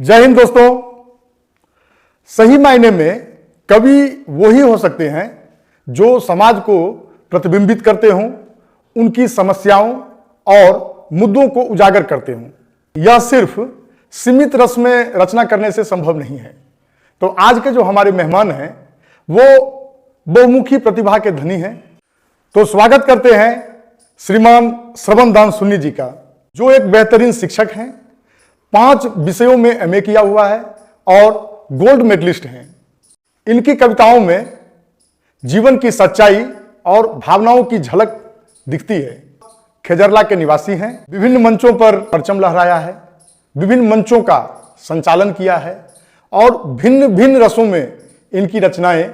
जय हिंद दोस्तों। सही मायने में कवि वो ही हो सकते हैं जो समाज को प्रतिबिंबित करते हों, उनकी समस्याओं और मुद्दों को उजागर करते हों। यह सिर्फ सीमित रस में रचना करने से संभव नहीं है। तो आज के जो हमारे मेहमान हैं वो बहुमुखी प्रतिभा के धनी हैं। तो स्वागत करते हैं श्रीमान श्रवण दान सुन्नी जी का, जो एक बेहतरीन शिक्षक हैं, 5 विषयों में एमए किया हुआ है और गोल्ड मेडलिस्ट हैं। इनकी कविताओं में जीवन की सच्चाई और भावनाओं की झलक दिखती है। खेजरला के निवासी हैं, विभिन्न मंचों पर परचम लहराया है, विभिन्न मंचों का संचालन किया है और भिन्न भिन्न रसों में इनकी रचनाएं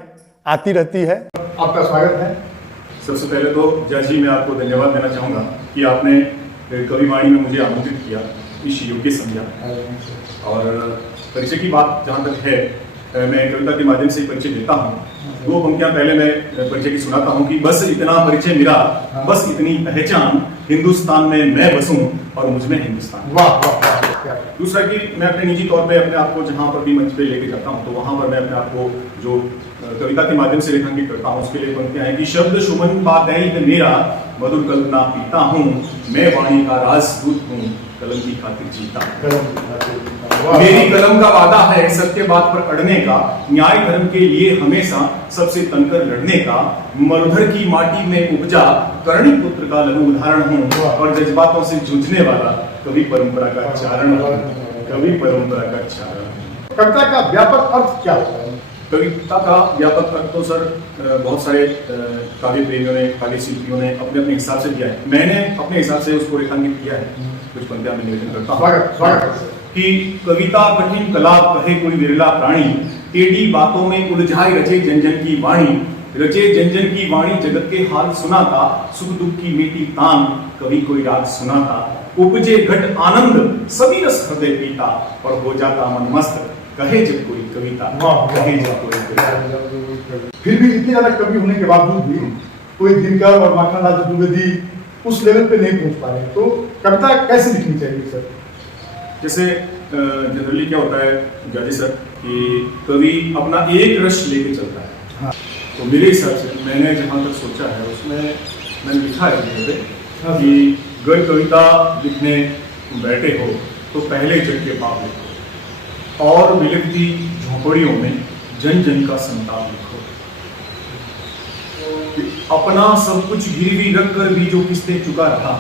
आती रहती है। आपका स्वागत है। सबसे पहले तो जज जी, मैं आपको धन्यवाद देना चाहूँगा कि आपने कविवाणी में मुझे आमंत्रित किया, इस योग्य समझा। और परिचय की बात जहाँ तक है, मैं कविता के माध्यम से परिचय देता हूँ। 2 पंक्तियाँ पहले मैं परिचय की सुनाता हूँ कि बस इतना परिचय मेरा, बस इतनी पहचान, हिंदुस्तान में मैं बसूं और मुझ में हिंदुस्तान। वाह वाह वाह। दूसरा कि मैं अपने निजी तौर पे अपने आप को जहाँ पर भी मंच पे लेके जाता हूँ तो वहाँ पर मैं अपने आप को जो कविता के माध्यम से रेखांकित करता हूँ, उसके लिए पंक्तियाँ हैं कि शब्द शुभन पादैत मेरा, मधुर कल्पना पीता हूँ, मैं वाणी का राजदूत हूँ, कलम की खातिर जीता। मेरी कलम का वादा है सत्य बात पर अड़ने का, न्याय धर्म के लिए हमेशा सबसे तनकर लड़ने का, मरुधर की माटी में उपजा करणी पुत्र का लघु उदाहरण हूँ और जज्बातों से जूझने वाला कवि परंपरा का चारण, कवि परंपरा का चारण। कविता का व्यापक अर्थ क्या होता है? कविता का व्यापक अर्थ तो सर बहुत सारे काव्य प्रेमियों ने, काव्य शिल्पियों ने अपने अपने हिसाब से दिया है। मैंने अपने हिसाब से उसको रेखांकित किया है। कुछ पंक्तियां मैं निवेदन करता हूँ कि कविता कठिन कला कहे कोई विरला प्राणी, टेढ़ी बातों में उलझाए रचे जन जन की वाणी, रचे जन जन की वाणी जगत के हाल सुनाता, सुख दुख की मीठी तान कवि कोई राग सुनाता, उपजे घट आनंद सभी रस हृदय पीता और हो जाता मन मस्त कहे जब कोई कविता, कहे जब कोई कविता। फिर भी इतने ज्यादा कवि होने के बावजूद भी कोई दिनकर और माखनलाल चतुर्वेदी उस लेवल पे नहीं पहुंच पा रहे, तो कविता कैसे लिखनी चाहिए सर? जैसे जनरली क्या होता है जाजी सर कि कवि अपना एक रस लेके चलता है। हाँ। तो मेरे हिसाब से मैंने जहाँ तक सोचा है उसमें मैंने लिखा है कि अगर कविता लिखने बैठे हो तो पहले जग के पाप लिखो और बिलखती झोंपड़ियों में जन जन का संताप लिखो। अपना सब कुछ गिरवी रखकर भी जो किस्तें चुका रहा,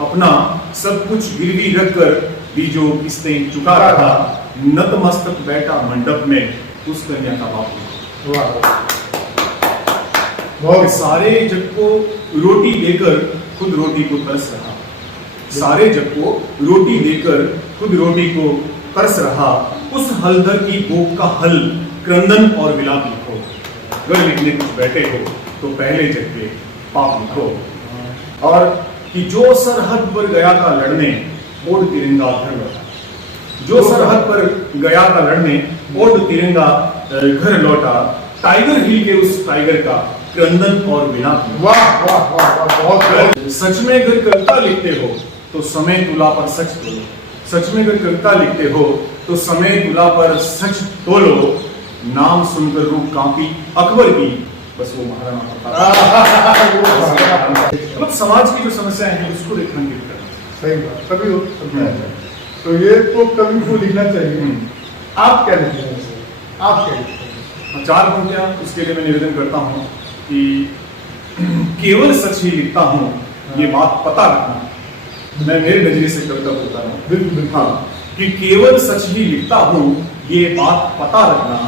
अपना सब कुछ गिरवी रखकर भी जो किस्तें चुका रहा, नतमस्तक बैठा मंडप में उस कन्या का बाप लिखो। सारे जग को रोटी देकर खुद रोटी को तरस रहा, सारे जग को रोटी देकर खुद रोटी को तरस रहा, उस हलधर की भूख का हल क्रंदन और विलाप लिखो। अगर लिखने कुछ बैठे हो तो पहले जग के पाप लिखो। और कि जो सरहद पर गया था लड़ने ओढ़ तिरंगा घर लौटा, जो सरहद पर गया था लड़ने ओढ़ तिरंगा घर लौटा, टाइगर हिल के उस टाइगर का क्रंदन और विलाप। वाह वाह वाह, बहुत सच में अगर कविता लिखते हो तो समय तुला पर सच तोलो, सच में अगर कविता लिखते हो तो समय तुला पर सच तोलो, नाम सुनकर रूह कांपी अकबर की, बस वो महाराणा प्रताप। मतलब समाज की जो समस्याएं हैं उसको रेखांकित करना। सही बात, तभी हो। तो ये तो कवि को लिखना चाहिए। आप क्या लिखते हैं? आप क्या लिखते हैं? 4 पंक्तियां उसके लिए मैं निवेदन करता हूँ कि केवल सच ही लिखता हूँ, ये बात पता रखना। मैं मेरे नजरिए से कविता बोलता हूँ। बिल्कुल। हाँ, कि केवल सच ही लिखता हूँ, ये बात पता रखना,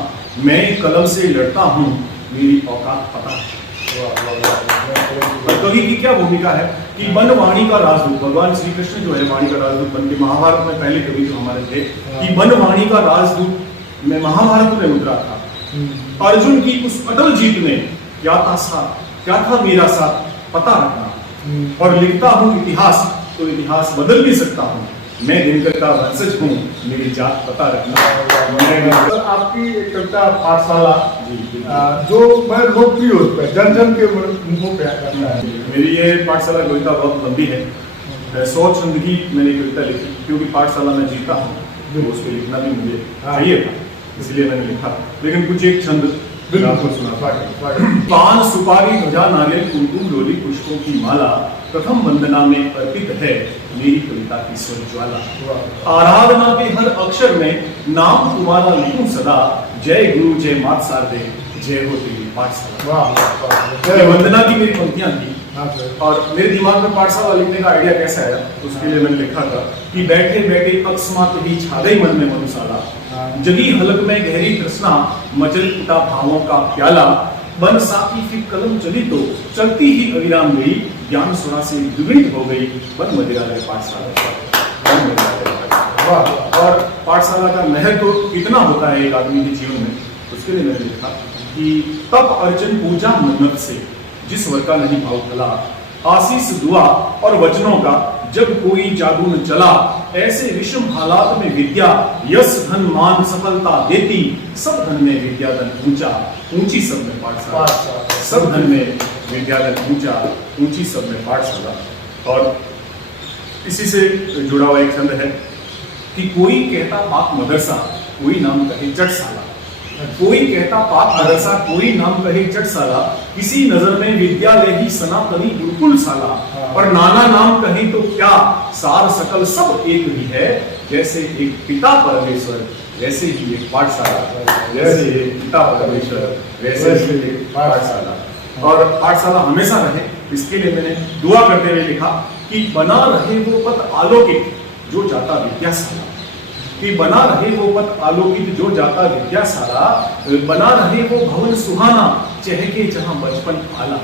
मैं कलम से लड़ता हूँ, मेरी औकात पता है। कवि की क्या भूमिका है कि बन वाणी का राजदूत, भगवान श्री कृष्ण जो है वाणी का राजदूत बन के, महाभारत में पहले कवि जो हमारे थे कि बन वाणी का राजदूत में महाभारत में उतरा था। अर्जुन की उस अटल जीत में क्या था साथ, क्या था मेरा साथ पता रखना। और लिखता हूँ इतिहास तो इतिहास बदल भी सकता हूँ, मैं दिनकर का वंशज हूँ, मेरी जात पता रखना। आपकी एक कविता पाठशाला जो मैं लोकप्रिय उस पर जन जन के मुंहों पे आता है। मेरी ये पाठशाला कविता बहुत लंबी है। 100 छंद की मैंने कविता लिखी क्योंकि पाठशाला में जीता हूँ तो उस पर लिखना भी मुझे चाहिए था, इसलिए मैंने लिखा। लेकिन कुछ एक छंद मैं आपको सुना। पान सुपारी ध्वजा नारियल कुमकुम लोली पुष्पों की माला, प्रथम वंदना में अर्पित है मेरी कविता की स्वर ज्वाला। आराधना के हर अक्षर में नाम तुम्हारा लिखूं सदा, जय गुरु जय मात शारदे जय हो तेरी पाठशाला। ये वंदना की मेरी पंक्तियां थी और मेरे दिमाग में पाठशाला लिखने का आइडिया कैसा आया, उसके लिए मैंने लिखा था कि बैठे बैठे अकस्मात ही छा गई मन में मधुशाला, जगी हलक में गहरी तृष्णा मचल उठा भावों का प्याला, बन साकी फिर कलम चली तो चलती ही अविराम गई, ज्ञान सुरा से द्विगुणित हो गई बन मदिरालय पाठशाला। और पाठशाला का महत्व कितना होता है एक आदमी के जीवन में, उसके लिए मैंने लिखा कि तप अर्चन पूजा मन्नत से जिस वर का नहीं भाव फला, आशीष दुआ और वचनों का जब कोई जादू न चला, ऐसे विषम हालात में विद्या यश धन मान सफलता देती, सब धन में विद्या धन ऊंचा ऊंची सब में पाठशाला, सब धन में विद्या धन ऊंचा ऊंची सब में पाठशाला। और इसी से जुड़ा हुआ एक छंद है कि कोई कहता पाक मदरसा कोई नाम कहे चटसाला, कोई कहता पाक मदरसा कोई नाम कहे चटसाला, किसी नजर में विद्यालय ही सनातनी गुरुकुल साला, और नाना नाम कहे तो क्या सार सकल सब एक ही है, जैसे एक पिता परमेश्वर वैसे ही एक पाठशाला, जैसे एक पिता परमेश्वर वैसे ही एक पाठशाला। और पाठशाला हमेशा रहे, इसके लिए मैंने दुआ करते हुए लिखा कि बना रहे वो पथ आलोकित जो जाता विद्याशाला, कि बना रहे वो पथ आलोकित जो जाता विद्याशाला, बना रहे वो भवन सुहाना चहके जहां बचपन आला,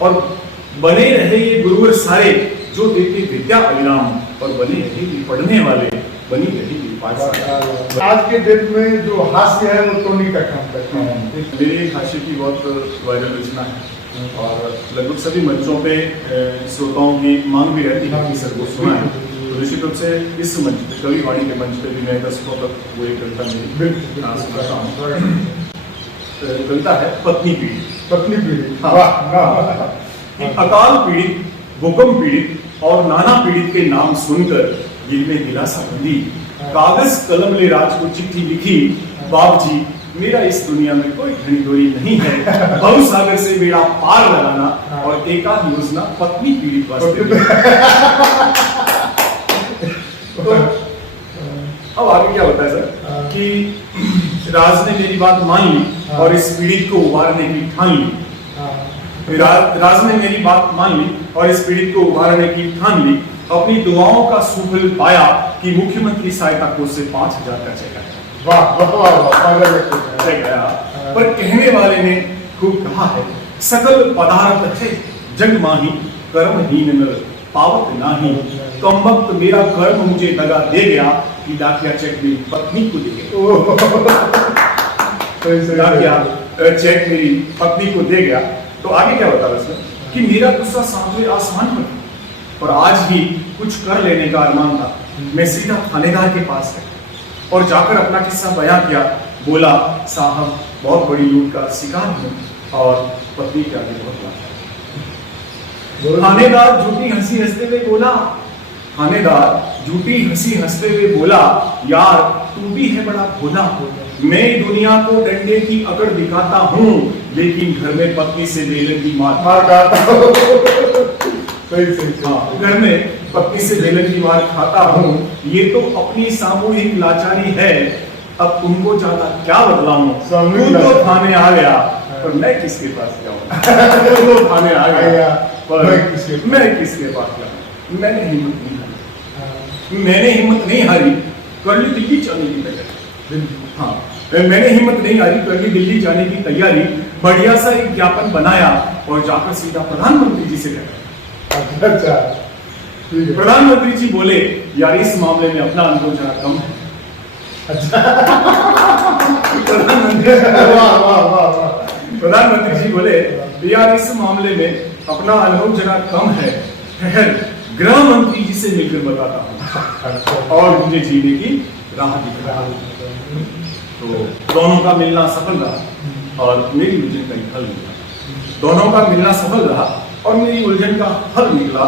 और बने रहे ये गुरुवर सारे जो देते विद्या अविराम, और बने रहे ये पढ़ने वाले बनी रही ये पाठशाला। आज के डेट में जो हास्य है वो टोनी का काम करता है। मेरी हास्य की बहुत वायरल रचना है और लगभग सभी मंचों पे श्रोताओं की मांग भी रहती है कि सर वो सुना है। तो निश्चित रूप से इस मंच पे कवि वाणी के मंच पे भी मैं दर्शकों तक वो एक कविता मेरी सुनाता हूँ। कविता है पत्नी पीड़ित। पत्नी पीड़ित, अकाल पीड़ित, भूकंप पीड़ित और नाना पीड़ित के नाम सुनकर दिल में दिलासा बंदी, कागज कलम ले राज को चिट्ठी लिखी, बाप जी मेरा इस दुनिया में कोई घड़ी डोरी नहीं है, बहु सागर से बेड़ा पार लगाना और एकाध योजना पत्नी पीड़ित वास्ते। तो अब आगे क्या होता है सर कि राज ने मेरी बात मान ली और इस पीड़ित को उबारने की ठान ली। राज ने मेरी बात मान ली और इस पीड़ित को उबारने की ठान ली, अपनी दुआओं का सुफल पाया कि मुख्यमंत्री सहायता कोष से 5,000 का चेक आया। चेक आया, पर कहने वाले ने खूब कहा है सकल पदार्थ है जग माही, कर्महीन नर पावत नाही, कमबख्त मेरा कर्म मुझे दगा दे गया कि डाकिया चेक मेरी पत्नी को दे गया। डाकिया चेक मेरी पत्नी को दे गया। तो आगे क्या होता है उसमें कि मेरा गुस्सा सातवें आसमान पर, और आज ही कुछ कर लेने का अरमान था। मैं सीधा थानेदार के पास गया और जाकर अपना किस्सा बयां किया। बोला साहब बहुत बड़ी लूट का शिकार हूं और पत्नी के आगे बहुत लाचार। थानेदार झूठी हंसी हंसते हुए बोला, थानेदार झूठी हंसी हंसते हुए बोला, यार तू भी है बड़ा भोला, मैं दुनिया को डंडे की अकड़ दिखाता हूँ लेकिन घर में पत्नी से बेलन की मार खाता हूँ। घर में पत्नी से बेलन की मार खाता हूँ, ये तो अपनी सामूहिक लाचारी है, अब तुमको ज्यादा क्या बदलाऊं। तू तो थाने आ गया पर मैं किसके पास जाऊँ। तू तो थाने आ गया पर मैं किसके पास जाऊँ। मैंने हिम्मत नहीं हारी, कर ली दिल्ली जाने की तैयारी। हाँ, मैंने हिम्मत नहीं हारी, कर ली दिल्ली जाने की तैयारी। बढ़िया सा एक ज्ञापन बनाया और जाकर सीधा प्रधानमंत्री जी से कहा। अच्छा, प्रधानमंत्री जी बोले यार इस मामले में अपना अनुभव जरा कम है। अच्छा। प्रधानमंत्री जी बोले यार इस मामले में अपना अनुभव जरा कम है, ठहर गृह मंत्री जी से मिलकर बताता हूँ और मुझे जीने की राह दिख रहा है। तो दोनों का मिलना सफल रहा और मेरी उलझन का हल निकला। दोनों का मिलना सफल रहा और मेरी उलझन का हल निकला।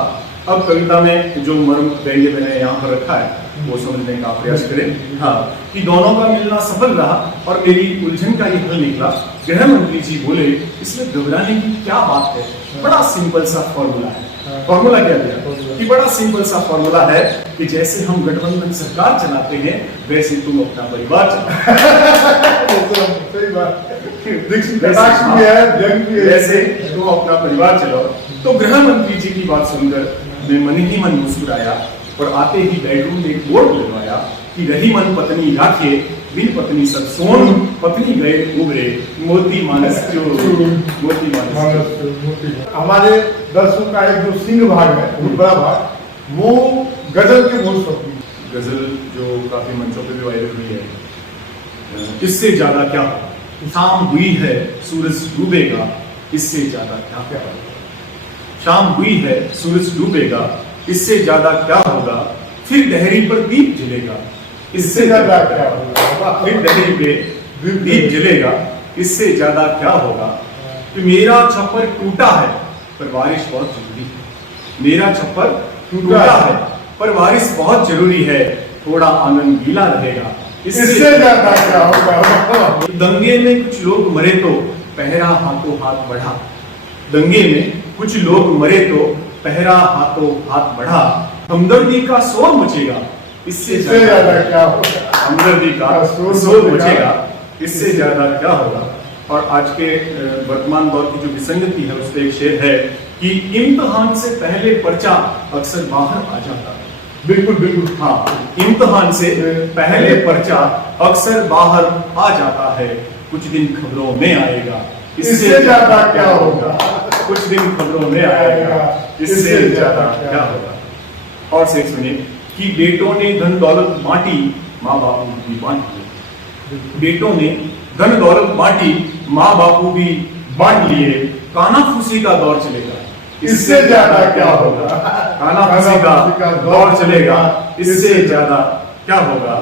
अब कविता में जो मर्म व्यंग्य मैंने यहाँ पर रखा है वो समझने का प्रयास करें। हाँ, कि दोनों का मिलना सफल रहा और मेरी उलझन का ये हल निकला। गृह मंत्री जी बोले इसमें घबराने की क्या बात है, बड़ा सिंपल सा फॉर्मूला है। फॉर्मूला क्या दिया कि बड़ा सिंपल सा फॉर्मूला है कि जैसे हम गठबंधन सरकार चलाते हैं वैसे तुम अपना परिवार चलाओ। सही बात, कटाक्ष भी है, व्यंग भी है। वैसे तुम अपना परिवार चलाओ। तो गृह मंत्री जी की बात सुनकर मैं मन ही मन मुस्कुराया और आते ही बेडरूम में एक बोर्ड लगवाया कि रही मन पत्नी राखे, बिन पत्नी सब सोन, पत्नी गए उबरे, मोती मानस चोर, मोती मानस। हमारे दर्शकों का एक जो सिंह भाग है, बहुत बड़ा भाग, वो गजल के बहुत शौकीन। गजल जो काफी मंचों पे भी वायरल हुई है, इससे ज्यादा क्या हो, शाम हुई है सूरज डूबेगा, इससे ज्यादा क्या होगा। शाम हुई है सूरज डूबेगा, इससे ज्यादा क्या होगा, फिर डहरी पर दीप जलेगा, इससे ज्यादा क्या होगा, फिर डहरी पे दीप जलेगा, इससे ज्यादा क्या होगा। कि मेरा छप्पर टूटा है पर बारिश बहुत जरूरी है, मेरा छप्पर टूटा है पर बारिश बहुत जरूरी है, थोड़ा आंगन गीला रहेगा, इससे ज्यादा क्या होगा। दंगे में कुछ लोग मरे तो पहरा हाथों हाथ बढ़ा, दंगे में कुछ लोग मरे तो पहरा हाथों हाथ बढ़ा, हमदर्दी का शोर मचेगा, इससे ज्यादा क्या होगा। हमदर्दी का शोर मचेगा, इससे ज्यादा क्या होगा। और आज के वर्तमान दौर की जो विसंगति है उस पर एक शेर है कि इम्तिहान से पहले पर्चा अक्सर बाहर आ जाता है। बिल्कुल बिल्कुल, हाँ, इम्तिहान से पहले पर्चा अक्सर बाहर आ जाता है, कुछ दिन खबरों में आएगा, इससे ज्यादा क्या होगा। कुछ दिन खबरों में आएगा, इससे ज्यादा क्या होगा। और से सुनिए कि बेटों ने धन दौलत बांटी, माँ बापू भी बांट लिए, बेटों ने धन दौलत बांटी, माँ बापू भी बांट लिए, काना फूसी का दौर चलेगा, इससे ज्यादा क्या होगा। काना फूसी का दौर चलेगा, इससे ज्यादा क्या होगा।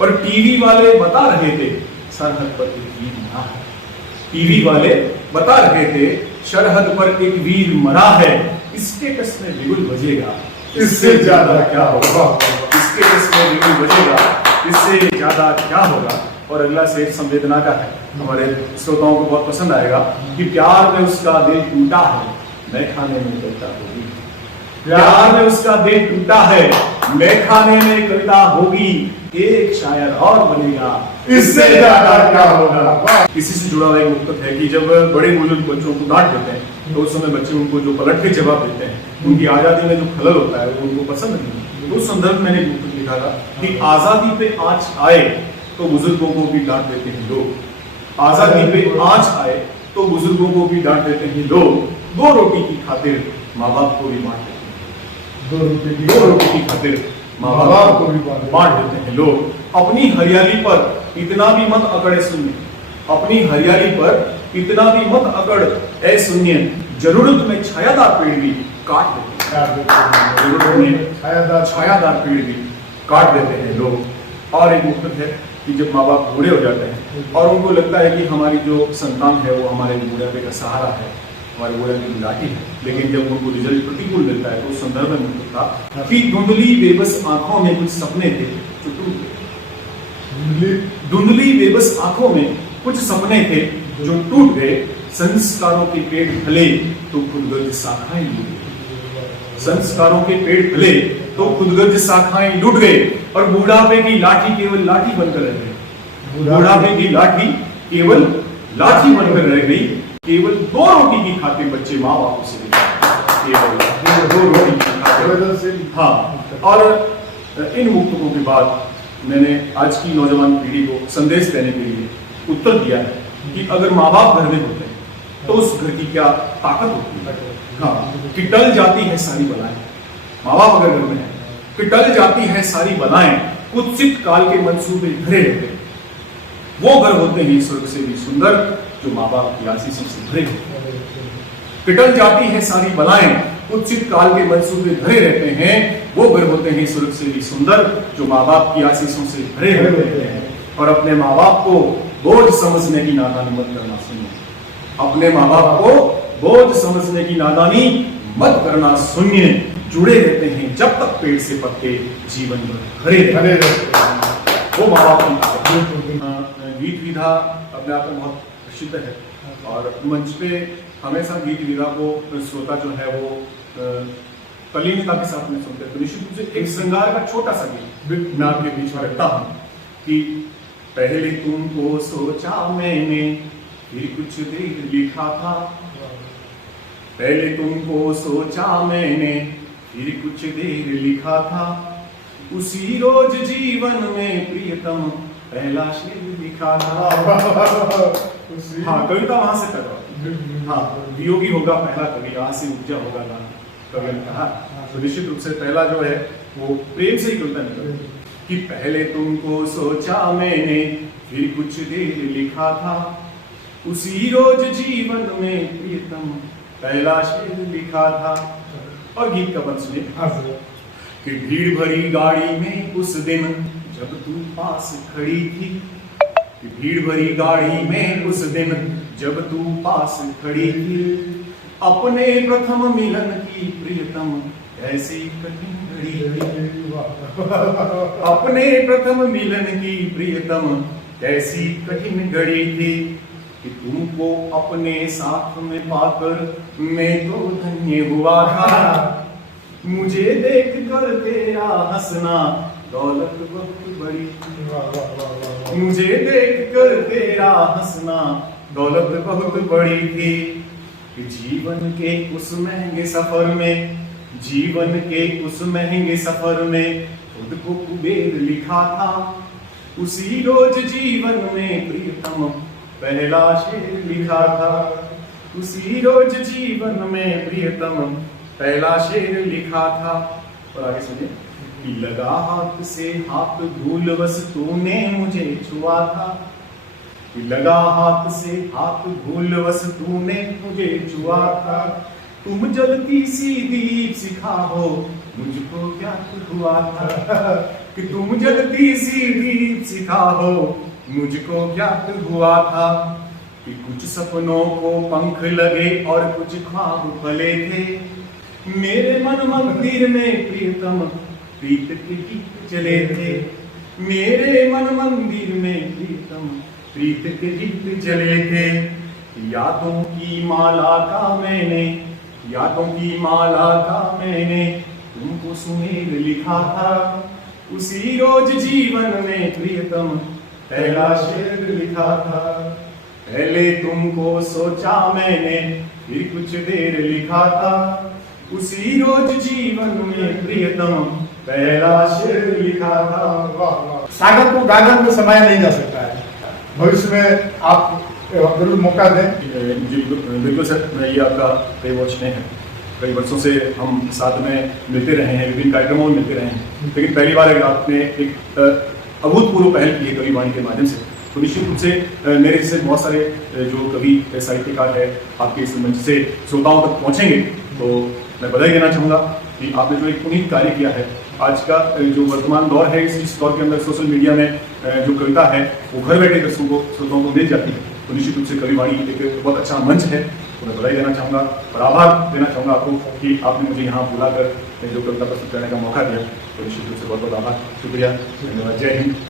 और टीवी वाले बता रहे थे सरहद पर एक वीर मरा है, टीवी वाले बता रहे थे सरहद पर एक वीर मरा है, स्टेटस में बिगुल बजेगा, इससे ज्यादा क्या होगा। स्टेटस में बिगुल बजेगा, इससे ज्यादा क्या होगा। और अगला शेर संवेदना का है, हमारे श्रोताओं को बहुत पसंद आएगा कि प्यार में उसका दिल टूटा है, मैं खाने में कविता होगी, प्यार में उसका दिल टूटा है, मैं खाने में कविता होगी, एक शायर और बनेगा, इससे ज्यादा क्या होगा। इसी से जुड़ा हुआ एक मुक्तक है कि जब बड़े बुजुर्ग बच्चों को डांट देते हैं तो उस समय बच्चे उनको जो पलट के जवाब देते हैं, उनकी आजादी में जो खलल होता है वो उनको पसंद नहीं। तो उस संदर्भ में मैंने मुक्तक लिखा था कि आजादी पे आँच आए तो बुजुर्गों को भी डांट देते हैं लोग, आजादी पे आँच आए तो बुजुर्गों को भी डांट देते हैं लोग, दो रोटी की खातिर माँ बाप को भी बांट देते हैं, दो रोटी की खातिर माँ बाप को भी बांट देते हैं लोग। अपनी हरियाली पर इतना भी मत अकड़े सुनिए, अपनी हरियाली पर इतना भी मत अकड़ ऐ सुनिए, जरूरत में छायादार पेड़ भी काट देते हैं, जरूरत में छायादार पेड़ भी काट देते हैं लोग। और एक मुक्तक है कि जब माँ बाप बूढ़े हो जाते हैं और उनको लगता है कि हमारी जो संतान है वो हमारे बुढ़ापे का सहारा है, हमारे बुढ़ापे की लाठी है, लेकिन जब उनको रिजल्ट प्रतिकूल मिलता है तो उस संदर्भ में मुझे था कि धुंधली बेबस आंखों में कुछ सपने थे जो टूट गए, धुंधली बेबस आंखों में कुछ सपने थे जो टूट गए, संस्कारों के पेड़ फले तो खुदगर्ज शाखाएं लूट गई, संस्कारों के पेड़ फले तो खुदगर्ज शाखाएं लूट गए, और बुढ़ापे की लाठी केवल लाठी बनकर रह गई, बुढ़ापे की लाठी केवल लाठी बनकर रह गई, केवल दो रोटी की खातिर बच्चे माँ बाप से केवल दो रोटी की खातिर। हाँ, और इन मुक्तकों के बाद मैंने आज की नौजवान पीढ़ी को संदेश देने के लिए उत्तर दिया है कि अगर माँ बाप घर में होते हैं तो उस घर की क्या ताकत होती है। हाँ, कि टल जाती है सारी बलाएं, माँ बाप अगर घर में है कि टल जाती है सारी बलाएं, कुत्सित काल के मंसूबे भरे रहते हैं, वो घर होते हैं स्वर्ग से भी सुंदर जो माँ बाप की आशीषों से भरे होते हैं। पिटल जाती है सारी बलाएं, कुत्सित काल के मंसूबे भरे रहते हैं, वो घर होते हैं स्वर्ग से भी सुंदर जो माँ बाप की आशीषों से भरे रहते हैं। और अपने माँ बाप को बोझ समझने की नादानी मत करना सुनिए, अपने माँ बाप को बोझ समझने की नादानी मत करना सुनिए, जुड़े रहते हैं जब तक पेड़ से पत्ते जीवन भर हरे अरे वो माँ बाप की ताकत है। गीत विधा अपने आप में बहुत प्रसिद्ध है और मंच पे हमेशा गीत विधा को श्रोता जो है वो तल्लीनता के साथ में सुनते हैं। तो निश्चित रूप से एक श्रृंगार का छोटा सा गीत मैं आपके बीच में रखता हूँ कि पहले तुमको सोचा मैंने फिर कुछ देर लिखा था, पहले तुमको सोचा मैंने फिर कुछ देर लिखा था, उसी रोज जीवन में प्रियतम पहला शेर लिखा था। हाँ, कविता वहां से कर हाँ, वियोगी होगा पहला कवि, यहाँ से उपजा होगा गाना, कवि ने कहा। तो निश्चित रूप से पहला जो है वो प्रेम से ही कविता निकल कि पहले तुमको सोचा मैंने फिर कुछ देर लिखा था, उसी रोज जीवन में प्रियतम पहला शेर लिखा था। और गीत का बंद सुनिए कि भीड़ भरी गाड़ी में उस दिन जब तू पास खड़ी थी, कि भीड़ भरी गाड़ी में उस दिन जब तू पास खड़ी थी, अपने प्रथम मिलन की प्रियतम ऐसी कठिन घड़ी थी, अपने प्रथम मिलन की प्रियतम कैसी कठिन घड़ी थी, कि तुमको अपने साथ में पाकर मैं तो धन्य हुआ था, मुझे देख कर तेरा हंसना दौलत बहुत बड़ी थी, मुझे देख कर तेरा हंसना दौलत बहुत बड़ी थी, कि जीवन के उस महंगे सफर में, जीवन के उस महंगे सफर में खुद को कुबेर लिखा था, उसी रोज जीवन में प्रियतम पहला शेर लिखा था, उसी रोज जीवन में प्रियतम पहला शेर लिखा था। और आगे सुनिए कि लगा हाथ से हाथ भूलवश तूने मुझे छुआ था, कि लगा हाथ से हाथ भूलवश तूने मुझे छुआ था, तुम जलती सी दीप सिखा हो मुझको ज्ञात हुआ था, कि तुम जलती सी दीप सिखा हो मुझको ज्ञात हुआ था, कि कुछ सपनों को पंख लगे और कुछ ख्वाब फले थे, मेरे मन मंदिर में प्रियतम प्रीत के गीत चले थे, मेरे मन मंदिर में प्रियतम प्रीत के गीत चले थे, यादों की माला का मैंने, यादों की माला का मैंने तुमको सुमेर लिखा था, उसी रोज जीवन में प्रियतम पहला शेर लिखा था, पहले तुमको सोचा मैंने फिर कुछ देर लिखा था, उसी रोज जीवन में प्रियतम पहला शेर लिखा था। सागर को गागर में समाया नहीं जा सकता है, भविष्य में आप जरूर मौका दें। जी बिल्कुल सर, मैं ये आपका कई वर्ष में है, कई वर्षों से हम साथ में मिलते रहे हैं, विभिन्न कार्यक्रमों में मिलते रहे हैं, लेकिन पहली बार आपने एक अभूतपूर्व पहल की है कवि वाणी के माध्यम से। तो निश्चित रूप से मेरे से बहुत सारे जो कवि साहित्यकार है आपके इस मंच से श्रोताओं तक पहुंचेंगे, तो मैं बधाई देना चाहूँगा कि आपने जो एक पुनीत कार्य किया है। आज का जो वर्तमान दौर है, इस दौर के अंदर सोशल मीडिया में जो कविता है वो घर बैठे दर्शकों को, श्रोताओं को मिल जाती है, तो निश्चित रूप से कवि वाणी एक बहुत अच्छा मंच है। तो मैं बधाई देना चाहूँगा और आभार देना चाहूँगा आपको कि आपने मुझे यहाँ बुलाकर जो कविता प्रस्तुत करने का मौका दिया, तो निश्चित रूप से बहुत बहुत आभार, शुक्रिया, धन्यवाद, जय हिंद।